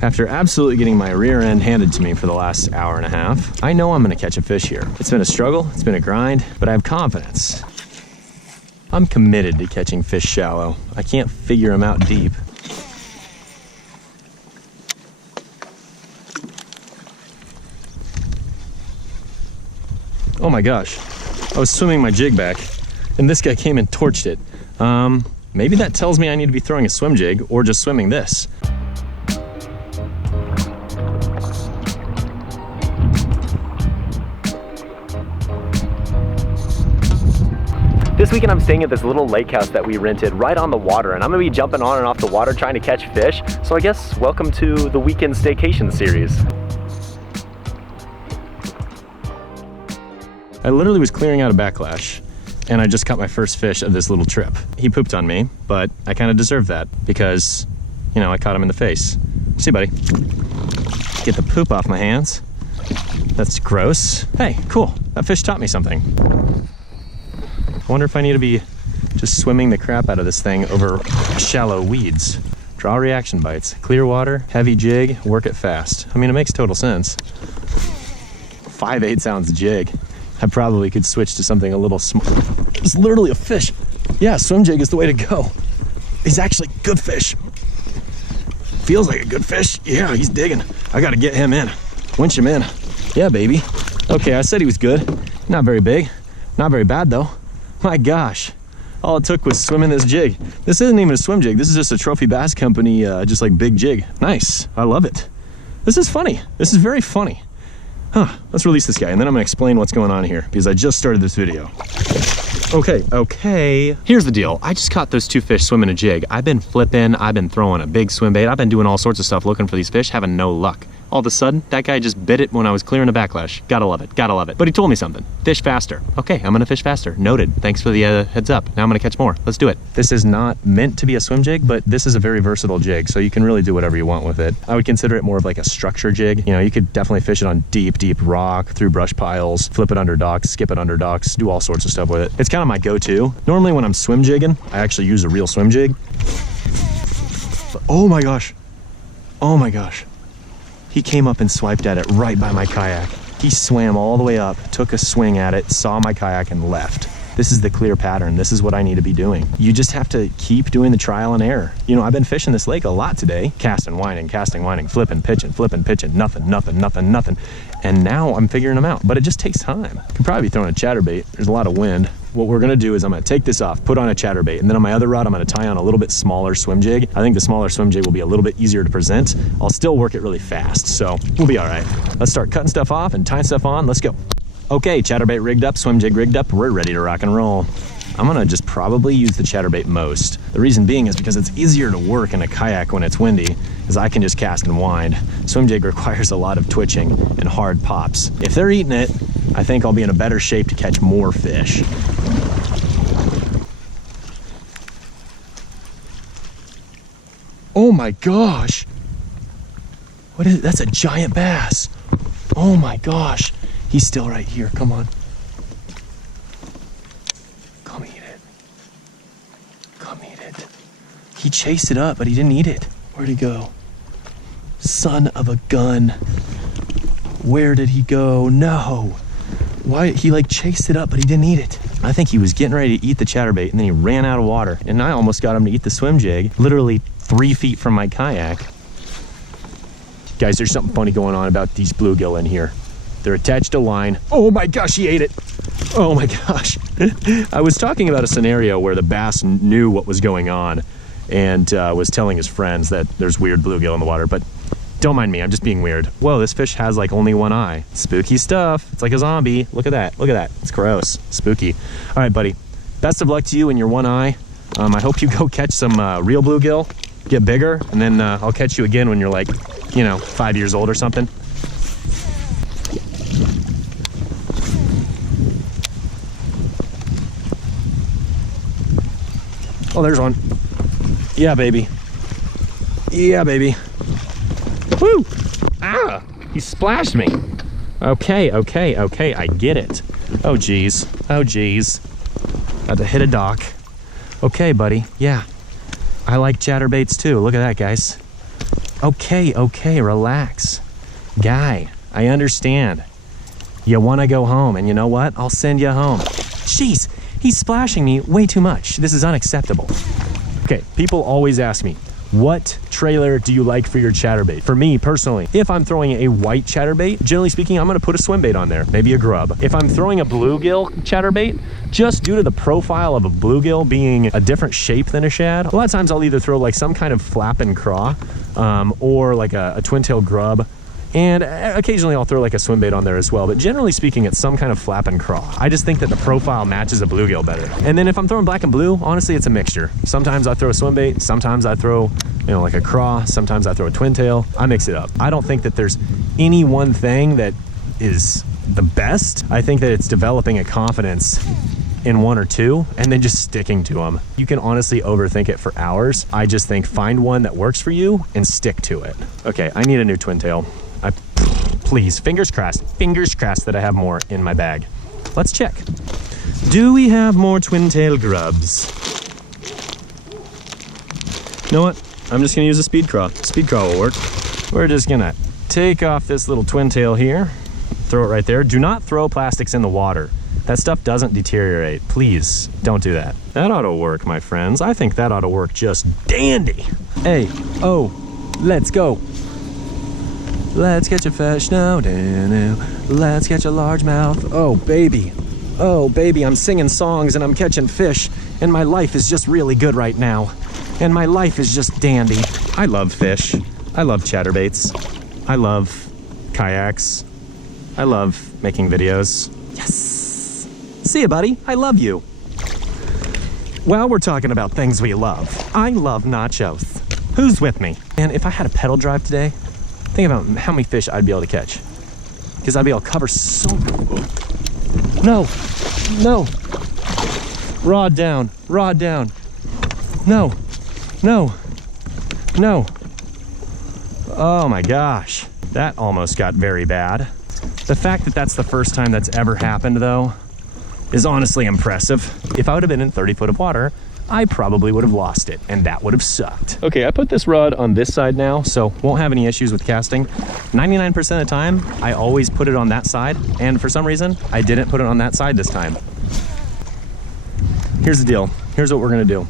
After absolutely getting my rear end handed to me for the last hour and a half, I know I'm gonna catch a fish here. It's been a struggle, it's been a grind, but I have confidence. I'm committed to catching fish shallow. I can't figure them out deep. Oh my gosh, I was swimming my jig back and this guy came and torched it. Maybe that tells me I need to be throwing a swim jig or just swimming this. This weekend I'm staying at this little lake house that we rented right on the water, and I'm gonna be jumping on and off the water trying to catch fish. So I guess welcome to the weekend staycation series. I literally was clearing out a backlash and I just caught my first fish of this little trip. He pooped on me, but I kind of deserved that because, you know, I caught him in the face. See, buddy? Get the poop off my hands. That's gross. Hey, cool. That fish taught me something. I wonder if I need to be just swimming the crap out of this thing over shallow weeds. Draw reaction bites. Clear water, heavy jig, work it fast. I mean, it makes total sense. 5/8 ounce jig. I probably could switch to something a little small. It's literally a fish. Yeah, swim jig is the way to go. He's actually good fish. Feels like a good fish. Yeah, he's digging. I gotta get him in. Winch him in. Yeah, baby. Okay, I said he was good. Not very big. Not very bad though. My gosh. All it took was swimming this jig. This isn't even a swim jig. This is just a Trophy Bass Company, just like big jig. Nice. I love it. This is funny. This is very funny. Huh, let's release this guy and then I'm gonna explain what's going on here because I just started this video. Okay. Here's the deal. I just caught those two fish swimming a jig. I've been flipping, I've been throwing a big swim bait. I've been doing all sorts of stuff looking for these fish, having no luck. All of a sudden, that guy just bit it when I was clearing a backlash. Gotta love it, gotta love it. But he told me something. Fish faster. Okay, I'm gonna fish faster. Noted. Thanks for the heads up. Now I'm gonna catch more. Let's do it. This is not meant to be a swim jig, but this is a very versatile jig, so you can really do whatever you want with it. I would consider it more of like a structure jig. You know, you could definitely fish it on deep, deep rock, through brush piles, flip it under docks, skip it under docks, do all sorts of stuff with it. It's kind of my go-to. Normally when I'm swim jigging, I actually use a real swim jig. Oh my gosh. Oh my gosh. He came up and swiped at it right by my kayak. He swam all the way up, took a swing at it, saw my kayak and left. This is the clear pattern. This is what I need to be doing. You just have to keep doing the trial and error. You know, I've been fishing this lake a lot today. Casting, whining, flipping, pitching, nothing. And now I'm figuring them out, but it just takes time. Could probably be throwing a chatterbait. There's a lot of wind. What we're gonna do is I'm gonna take this off, put on a chatterbait, and then on my other rod, I'm gonna tie on a little bit smaller swim jig. I think the smaller swim jig will be a little bit easier to present. I'll still work it really fast, so we'll be all right. Let's start cutting stuff off and tying stuff on. Let's go. Okay, chatterbait rigged up, swim jig rigged up. We're ready to rock and roll. I'm gonna just probably use the chatterbait most. The reason being is because it's easier to work in a kayak when it's windy, because I can just cast and wind. Swim jig requires a lot of twitching and hard pops. If they're eating it, I think I'll be in a better shape to catch more fish. Oh my gosh. What is it? That's a giant bass. Oh my gosh. He's still right here, come on. Come eat it. Come eat it. He chased it up, but he didn't eat it. Where'd he go? Son of a gun. Where did he go? No. Why? He like chased it up, but he didn't eat it. I think he was getting ready to eat the chatterbait and then he ran out of water. And I almost got him to eat the swim jig, literally 3 feet from my kayak. Guys, there's something funny going on about these bluegill in here. They're attached to line. Oh my gosh, he ate it. Oh my gosh. I was talking about a scenario where the bass knew what was going on and was telling his friends that there's weird bluegill in the water, but don't mind me, I'm just being weird. Whoa, this fish has like only one eye. Spooky stuff. It's like a zombie. Look at that, look at that. It's gross, spooky. All right, buddy, best of luck to you and your one eye. I hope you go catch some real bluegill, get bigger, and then I'll catch you again when you're like, you know, 5 years old or something. Oh, there's one. Yeah, baby. Yeah, baby. Woo! Ah! He splashed me. Okay, I get it. Oh, geez. Oh, geez. Got to hit a dock. Okay, buddy. Yeah. I like chatterbaits too. Look at that, guys. Okay, relax. Guy, I understand. You want to go home, and you know what? I'll send you home. Jeez, he's splashing me way too much. This is unacceptable. Okay, people always ask me, what trailer do you like for your chatterbait? For me, personally, if I'm throwing a white chatterbait, generally speaking, I'm gonna put a swim bait on there, maybe a grub. If I'm throwing a bluegill chatterbait, just due to the profile of a bluegill being a different shape than a shad, a lot of times I'll either throw like some kind of flap and craw, or like a twin-tail grub. And occasionally I'll throw like a swim bait on there as well. But generally speaking, it's some kind of flap and craw. I just think that the profile matches a bluegill better. And then if I'm throwing black and blue, honestly, it's a mixture. Sometimes I throw a swim bait. Sometimes I throw, like a craw. Sometimes I throw a twin tail. I mix it up. I don't think that there's any one thing that is the best. I think that it's developing a confidence in one or two and then just sticking to them. You can honestly overthink it for hours. I just think find one that works for you and stick to it. Okay, I need a new twin tail. Please, fingers crossed that I have more in my bag. Let's check. Do we have more twin tail grubs? You know what? I'm just gonna use a speed craw. Speed craw will work. We're just gonna take off this little twin tail here, throw it right there. Do not throw plastics in the water. That stuff doesn't deteriorate. Please, don't do that. That ought to work, my friends. I think that ought to work just dandy. Hey, oh, let's go. Let's catch a fish now. Let's catch a largemouth. Oh, baby, I'm singing songs and I'm catching fish, and my life is just really good right now. And my life is just dandy. I love fish. I love chatterbaits. I love kayaks. I love making videos. Yes. See ya, buddy. I love you. Well, we're talking about things we love. I love nachos. Who's with me? And if I had a pedal drive today, think about how many fish I'd be able to catch. Because I'd be able to cover so... No. Rod down. No. Oh my gosh. That almost got very bad. The fact that that's the first time that's ever happened, though, is honestly impressive. If I would have been in 30 foot of water, I probably would have lost it, and that would have sucked. Okay, I put this rod on this side now, so won't have any issues with casting. 99% of the time, I always put it on that side, and for some reason, I didn't put it on that side this time. Here's the deal. Here's what we're gonna do.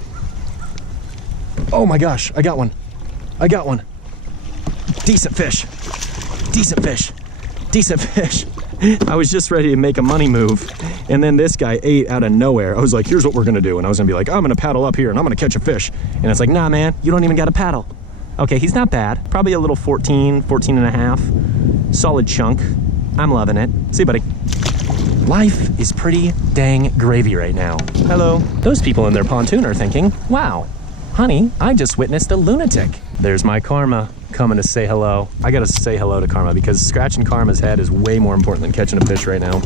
Oh my gosh, I got one. Decent fish. I was just ready to make a money move, and then this guy ate out of nowhere. I was like, here's what we're gonna do. And I was gonna be like, I'm gonna paddle up here and I'm gonna catch a fish. And it's like, nah, man, you don't even gotta paddle. Okay, he's not bad. Probably a little 14 and a half. Solid chunk. I'm loving it. See you, buddy. Life is pretty dang gravy right now. Hello. Those people in their pontoon are thinking, wow, honey, I just witnessed a lunatic. There's my karma coming to say hello. I gotta say hello to karma because scratching karma's head is way more important than catching a fish right now.